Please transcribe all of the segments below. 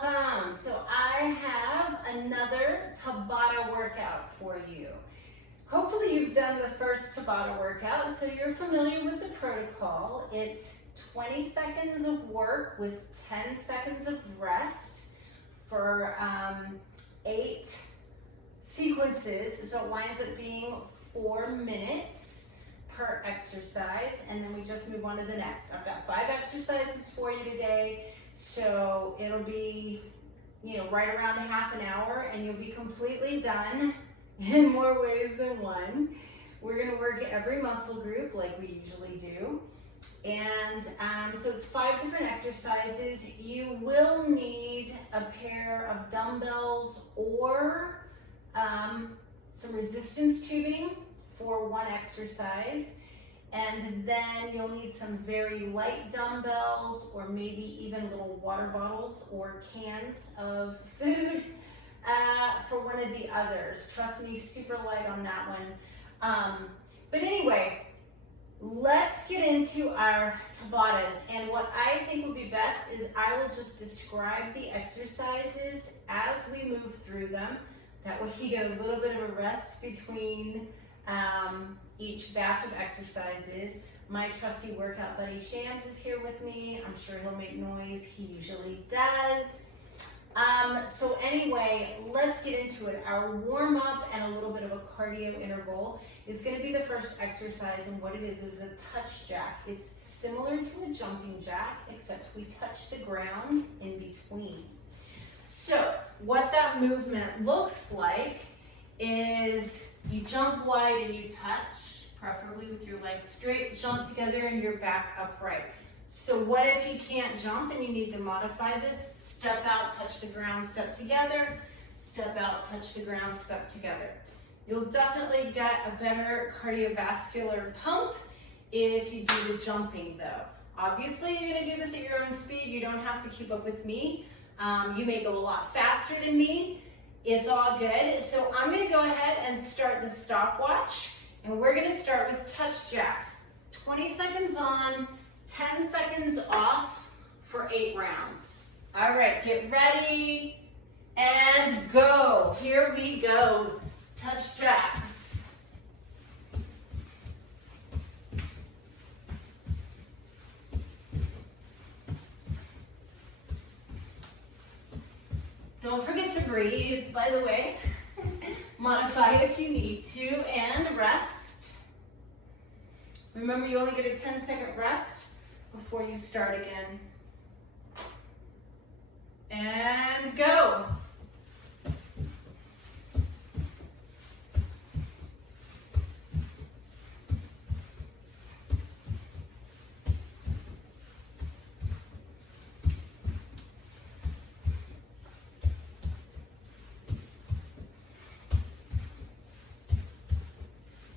welcome. So I have another Tabata workout for you. Hopefully you've done the first Tabata workout, so you're familiar with the protocol. It's 20 seconds of work with 10 seconds of rest for 8 sequences. So it winds up being 4 minutes per exercise, and then we just move on to the next. I've got 5 exercises for you today, so it'll be, right around a half an hour, and you'll be completely done in more ways than one. We're going to work every muscle group like we usually do, and so it's 5 different exercises. You will need a pair of dumbbells or some resistance tubing for one exercise, and then you'll need some very light dumbbells or maybe even little water bottles or cans of food for one of the others. Trust me, super light on that one. But anyway, let's get into our Tabatas, and what I think would be best is I will just describe the exercises as we move through them. That way you get a little bit of a rest between each batch of exercises. My trusty workout buddy Shams is here with me. I'm sure he'll make noise. He usually does. So anyway, let's get into it. Our warm up and a little bit of a cardio interval is going to be the first exercise, and what it is a touch jack. It's similar to a jumping jack, except we touch the ground in between. So what that movement looks like is you jump wide and you touch, preferably with your legs straight, jump together and your back upright. So what if you can't jump and you need to modify this? Step out, touch the ground, step together, step out, touch the ground, step together. You'll definitely get a better cardiovascular pump if you do the jumping though. Obviously you're gonna do this at your own speed. You don't have to keep up with me. You may go a lot faster than me. It's all good. So I'm gonna go ahead and start the stopwatch, and we're gonna start with touch jacks. 20 seconds on, 10 seconds off for 8 rounds. All right, get ready and go. Here we go, touch jacks. Don't forget to breathe, by the way. Modify if you need to, and rest. Remember, you only get a 10-second rest before you start again. And go.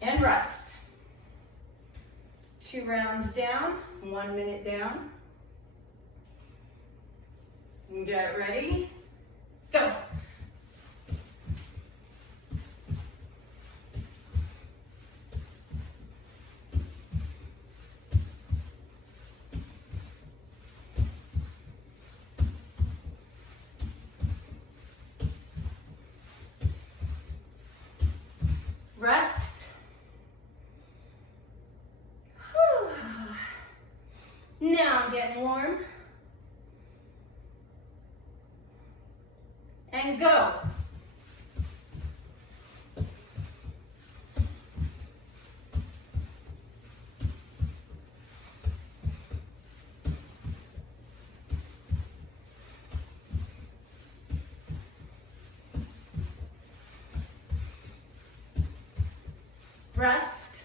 And rest. 2 rounds down, 1 minute down. Get ready, go. Rest. Now I'm getting warm. And go. Rest.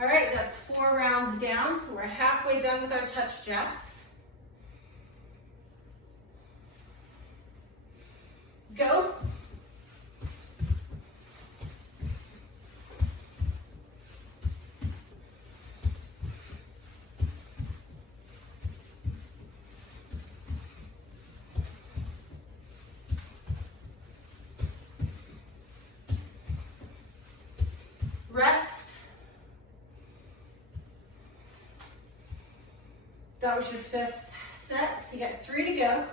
All right, that's 4 rounds down, so we're halfway done with our touch jacks. Go. Rest. That was your 5th set, so you got 3 to go.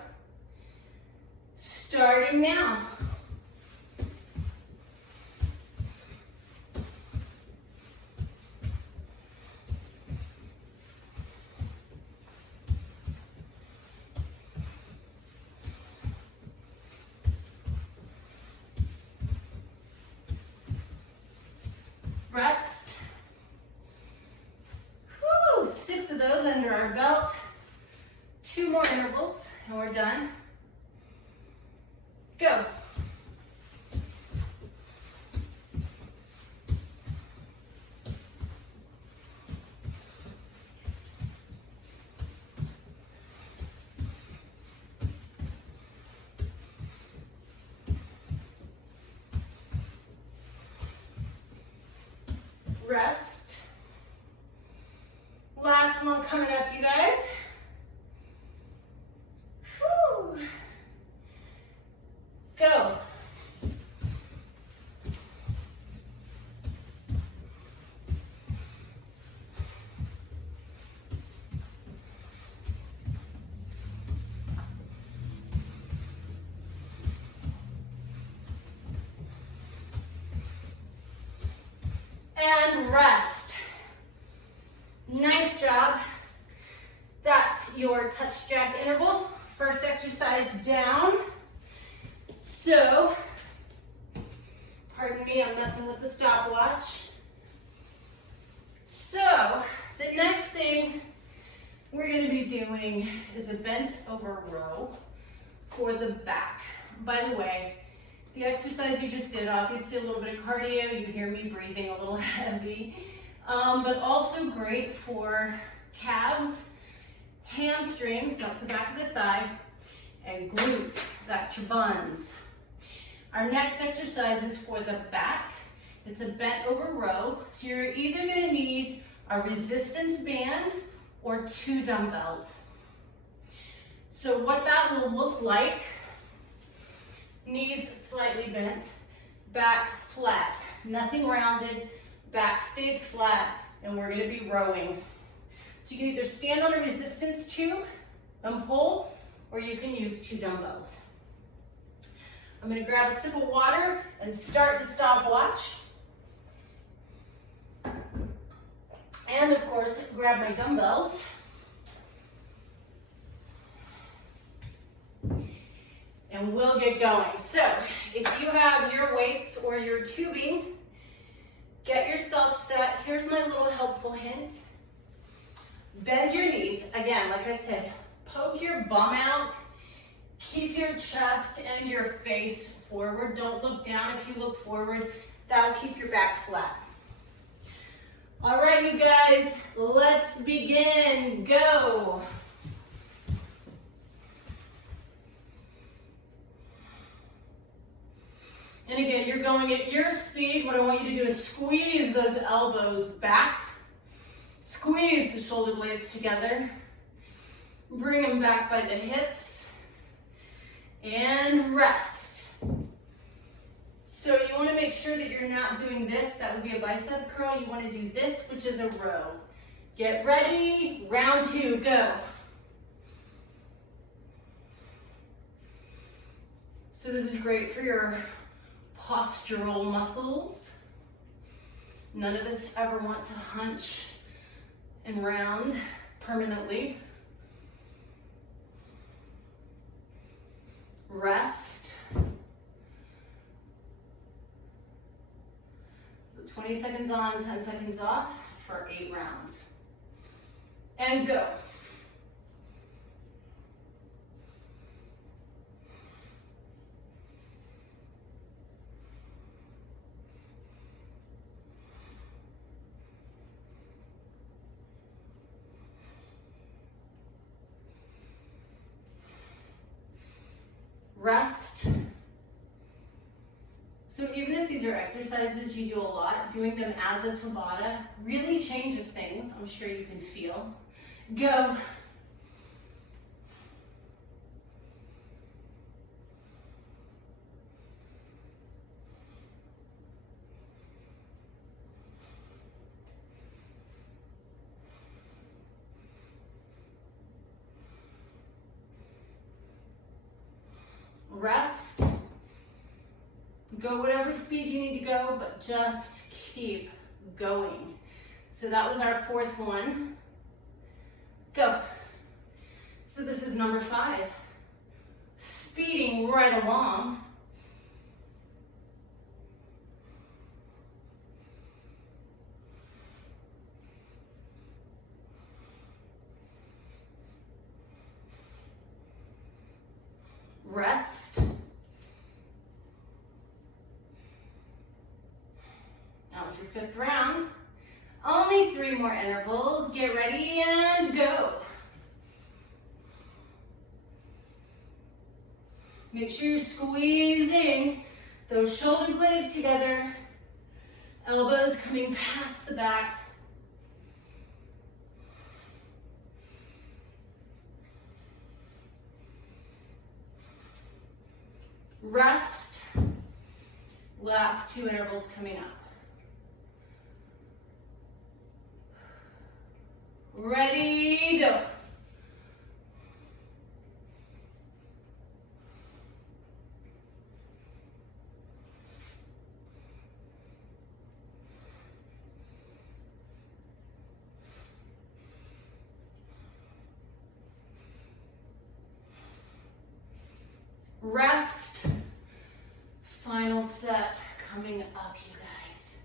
Starting now. Rest. Woo, 6 of those under our belt. 2 more intervals and we're done. Go. Rest. Last one coming up, you guys. Whew. Go. And rest. Nice job. That's your touch jack interval. First exercise down. So, pardon me, I'm messing with the stopwatch. So, the next thing we're going to be doing is a bent over row for the back. By the way, the exercise you just did, obviously a little bit of cardio, you hear me breathing a little heavy, but also great for calves, hamstrings, that's the back of the thigh, and glutes, that's your buns. Our next exercise is for the back. It's a bent over row, so you're either going to need a resistance band or 2 dumbbells. So what that will look like: knees slightly bent, back flat, nothing rounded, back stays flat, and we're going to be rowing. So you can either stand on a resistance tube and pull, or you can use 2 dumbbells. I'm going to grab a sip of water and start the stopwatch. And of course, grab my dumbbells. And we'll get going. So, if you have your weights or your tubing, get yourself set. Here's my little helpful hint. Bend your knees. Again, like I said, poke your bum out. Keep your chest and your face forward. Don't look down. If you look forward, that will keep your back flat. All right, you guys, let's begin. Go. And again, you're going at your speed. What I want you to do is squeeze those elbows back. Squeeze the shoulder blades together. Bring them back by the hips. And rest. So you want to make sure that you're not doing this. That would be a bicep curl. You want to do this, which is a row. Get ready. Round 2, go. So this is great for your postural muscles. None of us ever want to hunch and round permanently. Rest. So 20 seconds on, 10 seconds off for 8 rounds. And go. Rest. So even if these are exercises you do a lot, doing them as a Tabata really changes things. I'm sure you can feel. Go. rest. Go whatever speed you need to go, but just keep going. So that was our fourth one. Go. So this is number 5. Speeding right along. Rest. That was your 5th round. Only 3 more intervals. Get ready and go. Make sure you're squeezing those shoulder blades together. Elbows coming past the back. Rest. Last 2 intervals coming up. Ready, go. Rest. Final set coming up, you guys.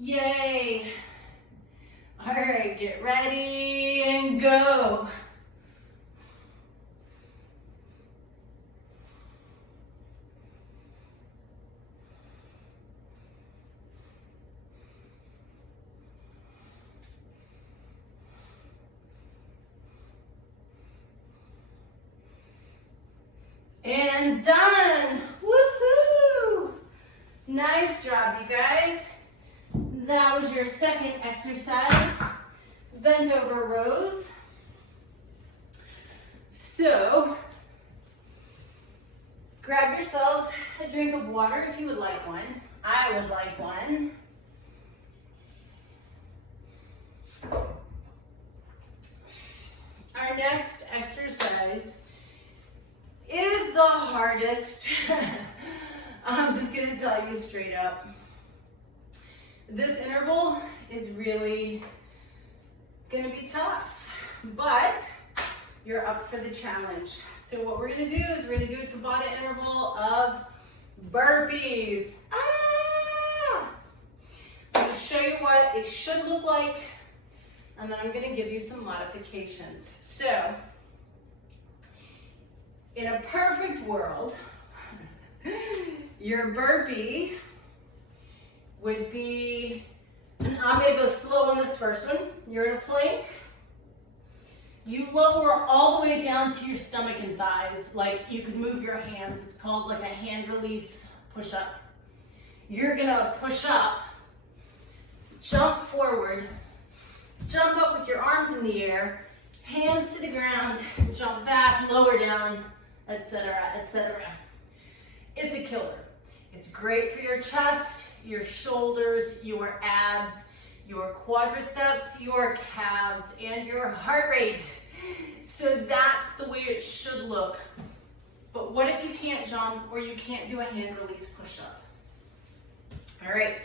Yay. All right, get ready and go. And done. Woohoo! Nice job, you guys. That was your second exercise, bent over rows. So, grab yourselves a drink of water if you would like one. I would like one. Our next exercise is the hardest. I'm just gonna tell you straight up. This interval is really gonna be tough, but you're up for the challenge. So what we're gonna do is we're gonna do a Tabata interval of burpees. Ah! I'm gonna show you what it should look like, and then I'm gonna give you some modifications. So, in a perfect world, your burpee would be, I'm gonna go slow on this first one. You're in a plank. You lower all the way down to your stomach and thighs. Like you can move your hands. It's called like a hand release push up. You're gonna push up, jump forward, jump up with your arms in the air, hands to the ground, jump back, lower down, etc., etc. It's a killer. It's great for your chest, your shoulders, your abs, your quadriceps, your calves, and your heart rate. So that's the way it should look. But what if you can't jump or you can't do a hand release push-up? All right,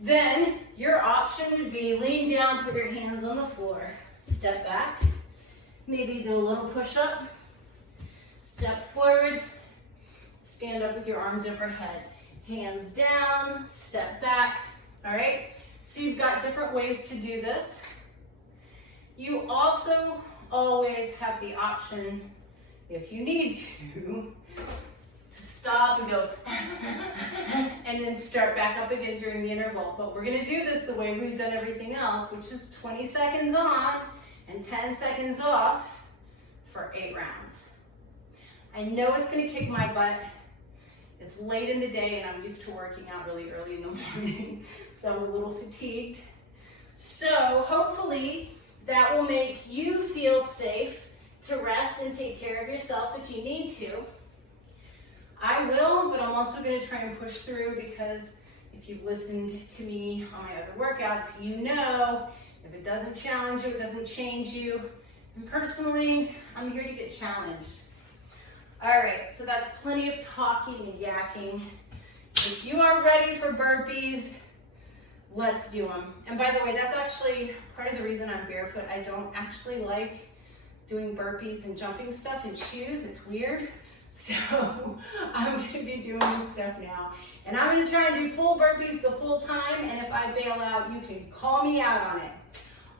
then your option would be lean down, put your hands on the floor, step back, maybe do a little push-up, step forward, stand up with your arms overhead, hands down, step back, all right? So you've got different ways to do this. You also always have the option, if you need to stop and go, and then start back up again during the interval. But we're gonna do this the way we've done everything else, which is 20 seconds on and 10 seconds off for 8 rounds. I know it's gonna kick my butt. It's late in the day and I'm used to working out really early in the morning, so I'm a little fatigued. So hopefully that will make you feel safe to rest and take care of yourself if you need to. I will, but I'm also gonna try and push through because if you've listened to me on my other workouts, you know if it doesn't challenge you, it doesn't change you. And personally, I'm here to get challenged. All right, so that's plenty of talking and yakking. If you are ready for burpees, let's do them. And by the way, that's actually part of the reason I'm barefoot. I don't actually like doing burpees and jumping stuff in shoes. It's weird. So I'm gonna be doing this stuff now. And I'm gonna try and do full burpees the full time, and if I bail out, you can call me out on it.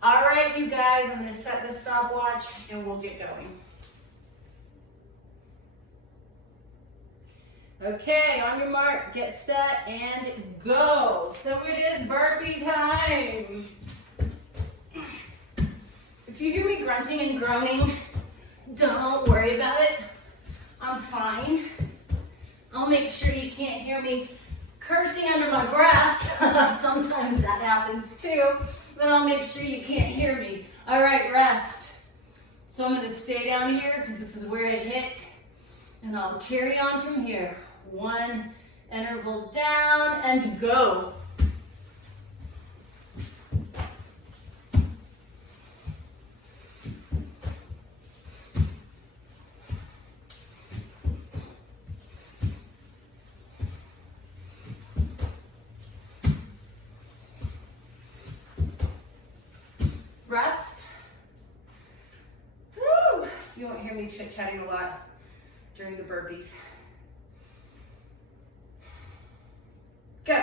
All right, you guys, I'm gonna set the stopwatch and we'll get going. Okay, on your mark, get set, and go. So it is burpee time. If you hear me grunting and groaning, don't worry about it. I'm fine. I'll make sure you can't hear me cursing under my breath. Sometimes that happens too, but I'll make sure you can't hear me. All right, rest. So I'm gonna stay down here because this is where it hit, and I'll carry on from here. One interval down and go. Rest. Woo! You won't hear me chit-chatting a lot during the burpees. Go.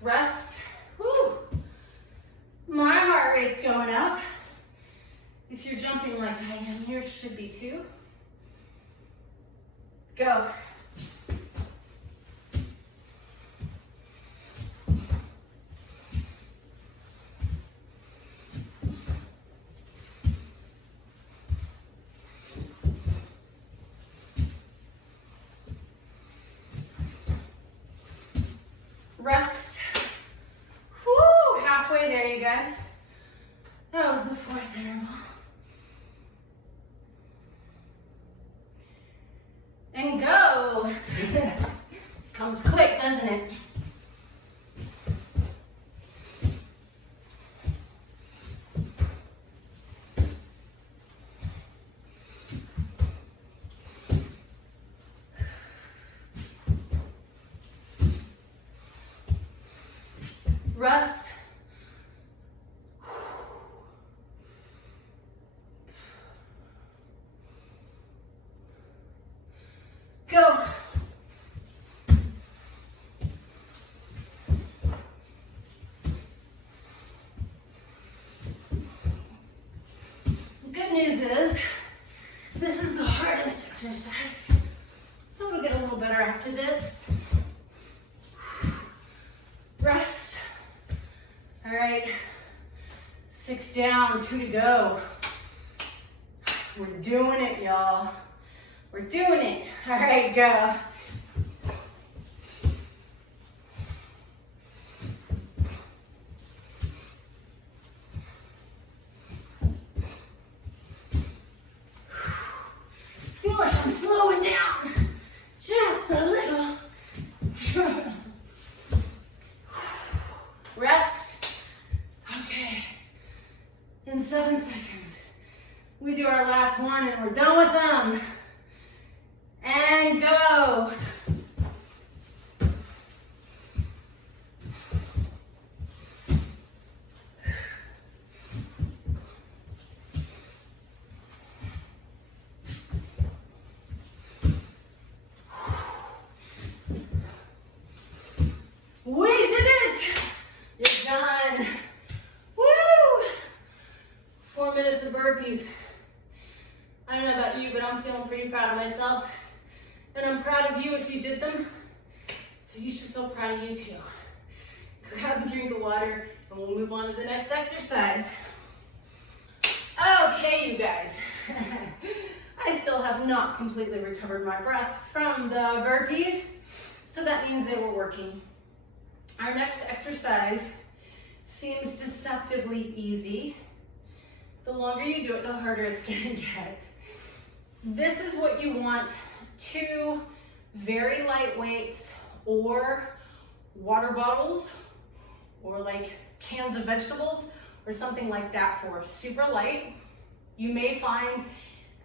Rest. Woo. My heart rate's going up. If you're jumping like I am, yours should be too. Go. Rest. Whoo! Halfway there, you guys. That was the fourth interval. And go. Comes quick, doesn't it? Rest. Go. Good news is, this is the hardest exercise. So it'll get a little better after this. Rest. All right, 6 down, 2 to go. We're doing it, y'all. We're doing it. All right, go. Feel like I'm slowing down just a little. Rest. Okay. In 7 seconds, we do our last one and we're done with them. And go. We did it. You're done. Woo! 4 minutes of burpees. I don't know about you, but I'm feeling pretty proud of myself. And I'm proud of you if you did them. So you should feel proud of you too. Grab a drink of water and we'll move on to the next exercise. Okay, you guys. I still have not completely recovered my breath from the burpees, so that means they were working. Our next exercise seems deceptively easy. The longer you do it, the harder it's gonna get. This is what you want 2 very light weights or water bottles or like cans of vegetables or something like that for. Super light. You may find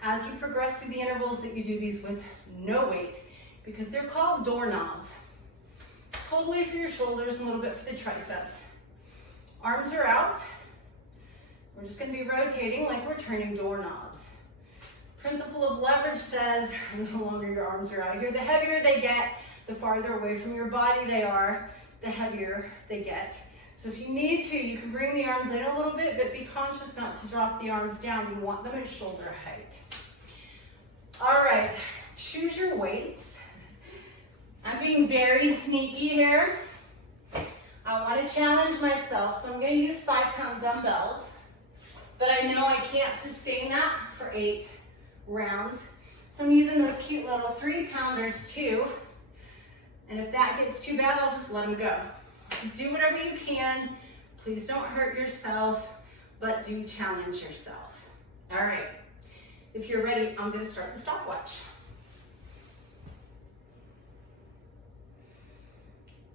as you progress through the intervals that you do these with no weight because they're called doorknobs. Totally for your shoulders, a little bit for the triceps. Arms are out. We're just going to be rotating like we're turning doorknobs. Principle of leverage says the longer your arms are out here, the heavier they get, the farther away from your body they are, the heavier they get. So if you need to, you can bring the arms in a little bit, but be conscious not to drop the arms down. You want them at shoulder height. All right, choose your weights. I'm being very sneaky here. I want to challenge myself, so I'm going to use 5-pound dumbbells, but I know I can't sustain that for 8 rounds. So I'm using those cute little 3-pounders too, and if that gets too bad, I'll just let them go. Do whatever you can. Please don't hurt yourself, but do challenge yourself. All right, if you're ready, I'm going to start the stopwatch.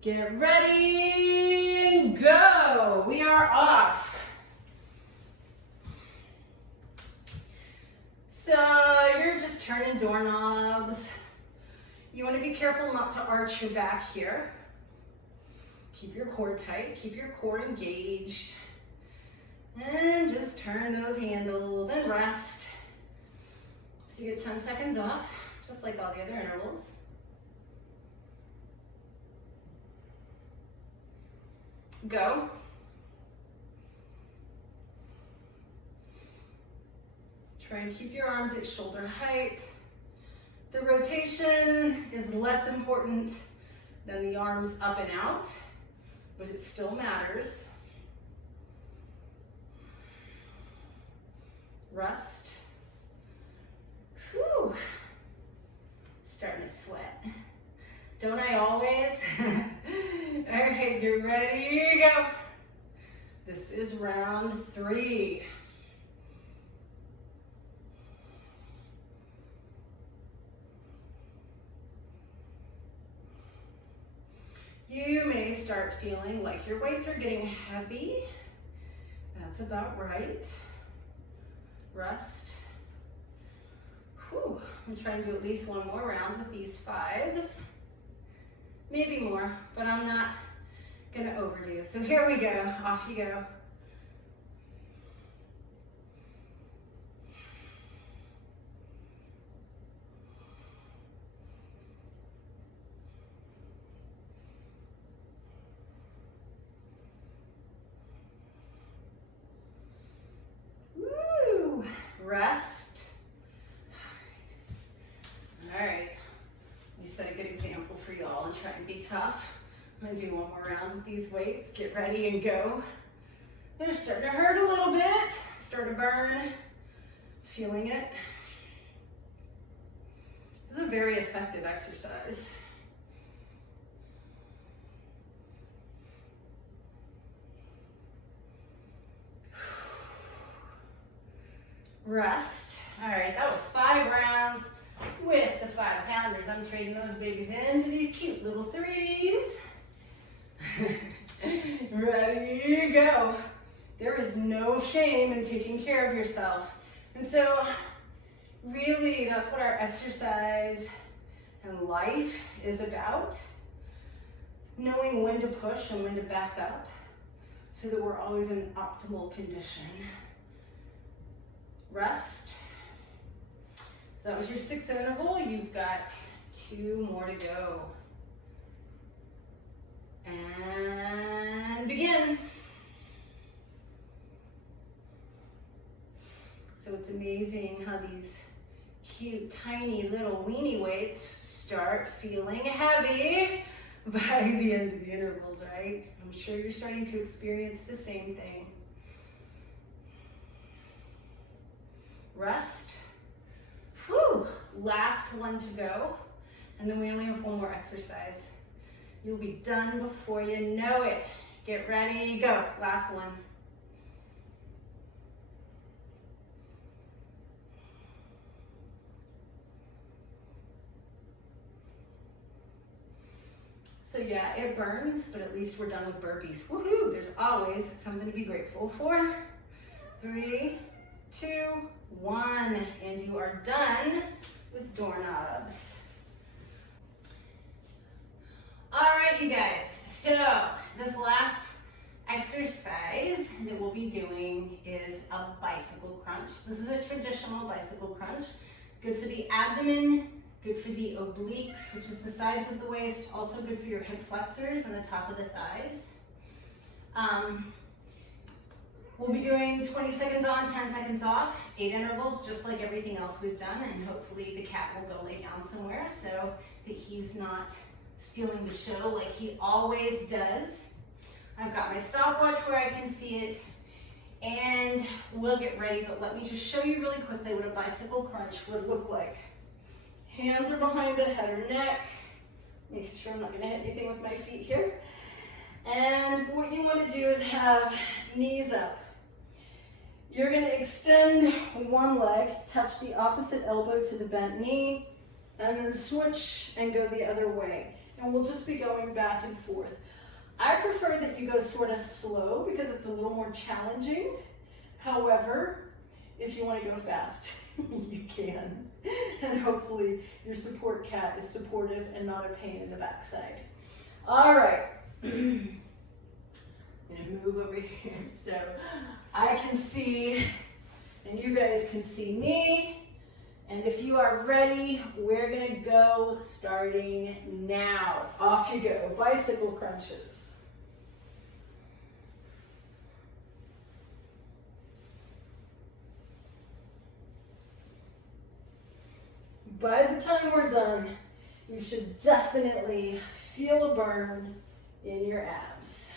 Get ready and go. We are off. So you're just turning doorknobs. You want to be careful not to arch your back here. Keep your core tight, keep your core engaged. And just turn those handles and rest. So you get 10 seconds off, just like all the other intervals. Go. Try and keep your arms at shoulder height. The rotation is less important than the arms up and out, but it still matters. Rest. Whew. Starting to sweat. Don't I always? All right, get ready, go. This is round 3. You may start feeling like your weights are getting heavy. That's about right. Rest. Whew. I'm trying to do at least one more round with these 5s. Maybe more, but I'm not gonna overdo. So here we go, off you go. Woo! Rest. All right. Let me set a good example for y'all and try and be tough. I'm gonna do one more round with these weights. Get ready and go. They're starting to hurt a little bit. Start to burn. Feeling it. This is a very effective exercise. Rest. All right, that was 5 rounds with the 5-pounders. I'm trading those babies in for these cute little 3s. Ready, go. There is no shame in taking care of yourself. And so really that's what our exercise and life is about. Knowing when to push and when to back up so that we're always in optimal condition. Rest. So that was your 6th interval. You've got 2 more to go. And begin. So it's amazing how these cute, tiny little weenie weights start feeling heavy by the end of the intervals, right? I'm sure you're starting to experience the same thing. Rest. Whew. Last one to go. And then we only have one more exercise. You'll be done before you know it. Get ready, go. Last one. So yeah, it burns, but at least we're done with burpees. Woohoo! There's always something to be grateful for. 3, 2, 1, and you are done with doorknobs. All right, you guys, so this last exercise that we'll be doing is a bicycle crunch. This is a traditional bicycle crunch. Good for the abdomen, good for the obliques, which is the sides of the waist, also good for your hip flexors and the top of the thighs. We'll be doing 20 seconds on, 10 seconds off, 8 intervals, just like everything else we've done, and hopefully the cat will go lay down somewhere so that he's not stealing the show like he always does. I've got my stopwatch where I can see it, and we'll get ready, but let me just show you really quickly what a bicycle crunch would look like. Hands are behind the head or neck, making sure I'm not gonna hit anything with my feet here. And what you wanna do is have knees up. You're gonna extend one leg, touch the opposite elbow to the bent knee, and then switch and go the other way. And we'll just be going back and forth. I prefer that you go sort of slow because it's a little more challenging. However, if you want to go fast, you can. And hopefully your support cat is supportive and not a pain in the backside. All right. I'm gonna move over here so I can see and you guys can see me. And if you are ready, we're gonna go starting now. Off you go, bicycle crunches. By the time we're done, you should definitely feel a burn in your abs.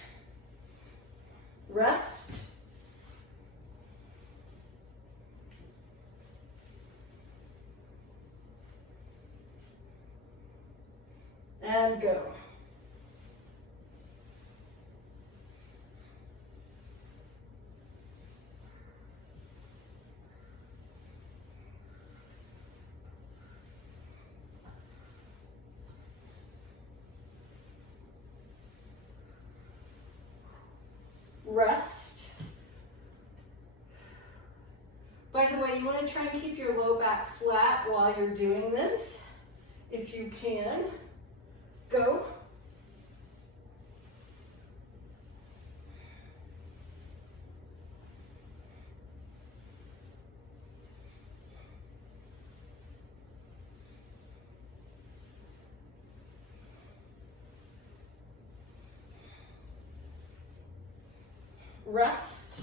Rest. And go. Rest. By the way, you want to try and keep your low back flat while you're doing this, if you can. Go. Rest.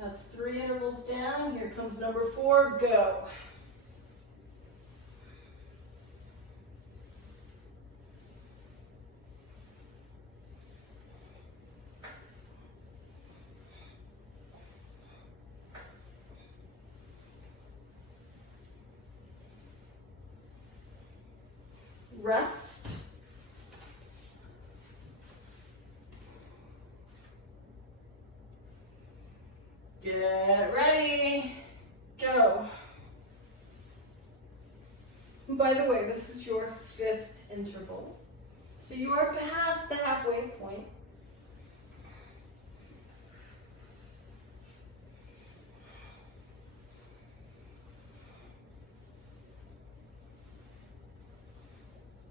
That's 3 intervals down. Here comes number 4, go. Rest. Get ready. Go. And by the way, this is your 5th interval. So you are past the halfway point.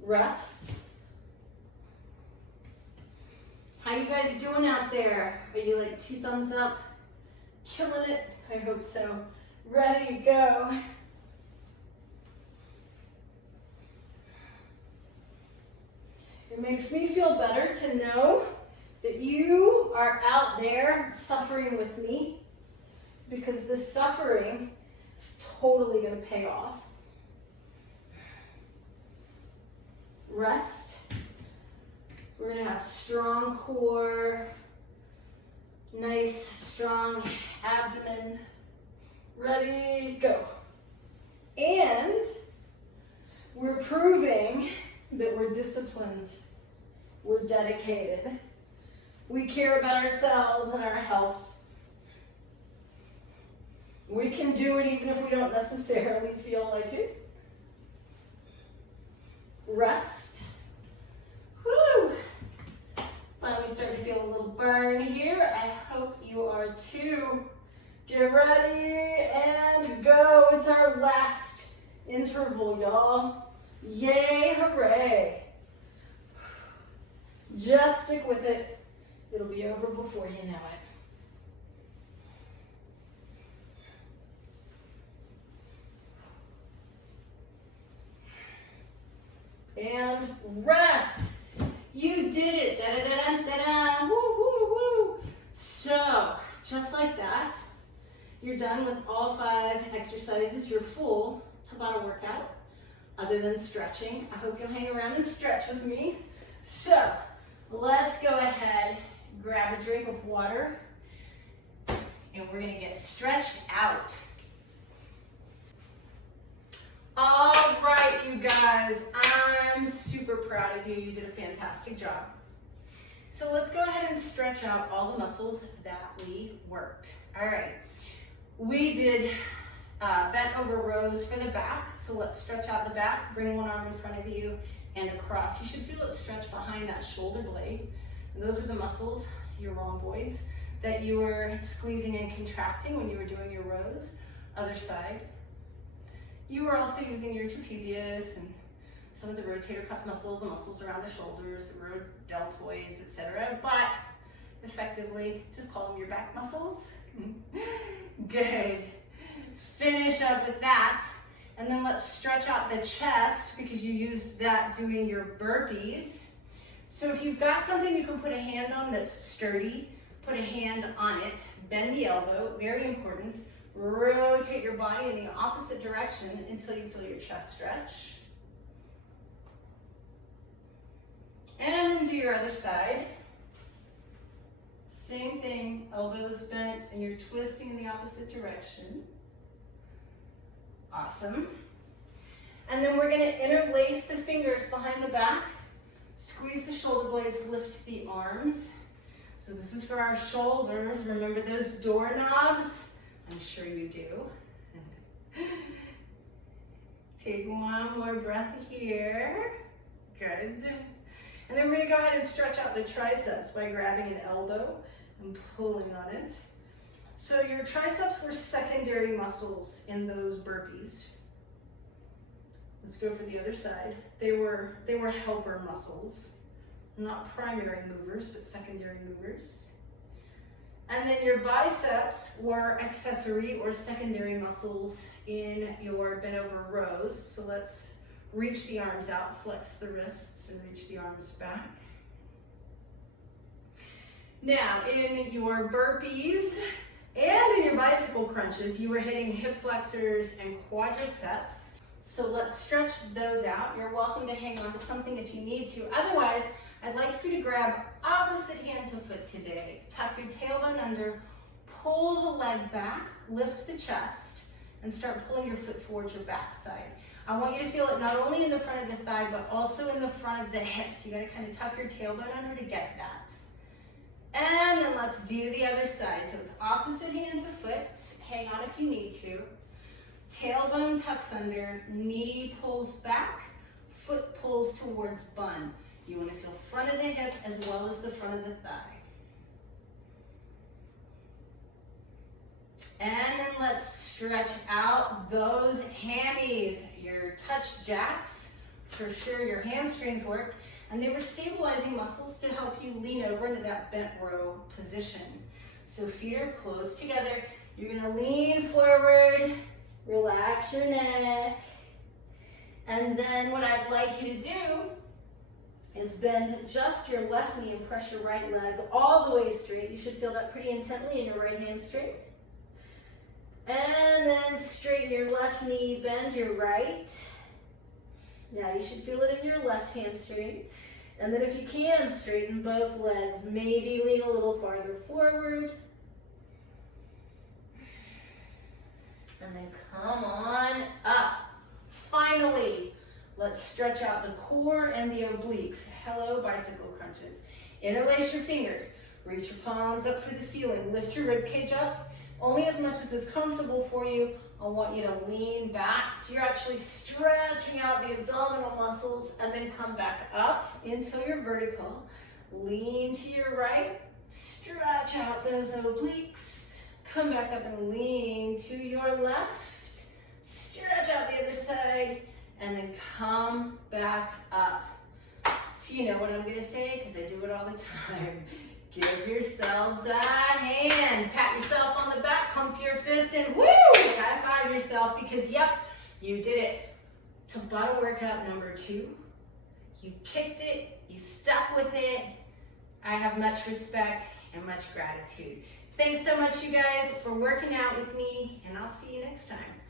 Rest. How you guys doing out there? Are you like 2 thumbs up? Killing it? I hope so. Ready, go. It makes me feel better to know that you are out there suffering with me, because this suffering is totally going to pay off. Rest. We're going to have strong core, nice, strong abdomen. Ready, go. And we're proving that we're disciplined, we're dedicated, we care about ourselves and our health. We can do it even if we don't necessarily feel like it. Rest. Woo! Finally starting to feel a little burn here. I hope you are too. Get ready and go. It's our last interval, y'all. Yay, hooray. Just stick with it. It'll be over before you know it. And rest. You did it. Da-da-da-da-da-da. Woo, woo, woo. So, just like that, you're done with all 5 exercises, your full Tabata workout, other than stretching. I hope you'll hang around and stretch with me. So, let's go ahead, grab a drink of water, and we're gonna get stretched out. All right, you guys, I'm super proud of you. You did a fantastic job. So let's go ahead and stretch out all the muscles that we worked. All right, we did bent over rows for the back. So let's stretch out the back, bring one arm in front of you and across. You should feel it stretch behind that shoulder blade. And those are the muscles, your rhomboids, that you were squeezing and contracting when you were doing your rows. Other side. You were also using your trapezius and some of the rotator cuff muscles, the muscles around the shoulders, the deltoids, etc. But effectively, just call them your back muscles. Good. Finish up with that. And then let's stretch out the chest because you used that doing your burpees. So if you've got something you can put a hand on that's sturdy, put a hand on it, bend the elbow, very important. Rotate your body in the opposite direction until you feel your chest stretch. And then do your other side. Same thing, elbows bent and you're twisting in the opposite direction. Awesome. And then we're going to interlace the fingers behind the back. Squeeze the shoulder blades, lift the arms. So this is for our shoulders. Remember those doorknobs? I'm sure you do. Take one more breath here. Good. And then we're going to go ahead and stretch out the triceps by grabbing an elbow and pulling on it. So your triceps were secondary muscles in those burpees. Let's go for the other side. They were helper muscles, not primary movers, but secondary movers. And then your biceps were accessory or secondary muscles in your bent over rows. So let's reach the arms out, flex the wrists, and reach the arms back. Now, in your burpees and in your bicycle crunches, you were hitting hip flexors and quadriceps. So let's stretch those out. You're welcome to hang on to something if you need to. Otherwise, I'd like for you to grab opposite hand to foot today. Tuck your tailbone under, pull the leg back, lift the chest, and start pulling your foot towards your back side. I want you to feel it not only in the front of the thigh, but also in the front of the hips. You gotta kind of tuck your tailbone under to get that. And then let's do the other side. So it's opposite hand to foot. Hang on if you need to. Tailbone tucks under, knee pulls back, foot pulls towards bun. You want to feel front of the hip as well as the front of the thigh. And then let's stretch out those hammies. Your touch jacks, for sure your hamstrings worked, and they were stabilizing muscles to help you lean over into that bent row position. So feet are close together. You're going to lean forward, relax your neck, and then what I'd like you to do is bend just your left knee and press your right leg all the way straight. You should feel that pretty intently in your right hamstring. And then straighten your left knee, bend your right. Now you should feel it in your left hamstring. And then if you can, straighten both legs. Maybe lean a little farther forward. And then come on up. Finally, let's stretch out the core and the obliques. Hello, bicycle crunches. Interlace your fingers. Reach your palms up for the ceiling. Lift your rib cage up only as much as is comfortable for you. I want you to lean back, so you're actually stretching out the abdominal muscles, and then come back up until you're vertical. Lean to your right, stretch out those obliques, come back up and lean to your left, stretch out the other side, and then come back up. So you know what I'm gonna say, because I do it all the time. Give yourselves a hand, pat yourself on the back, pump your fist, and woo, high five yourself, because yep, you did it. Tabata workout number 2. You kicked it, you stuck with it. I have much respect and much gratitude. Thanks so much, you guys, for working out with me, and I'll see you next time.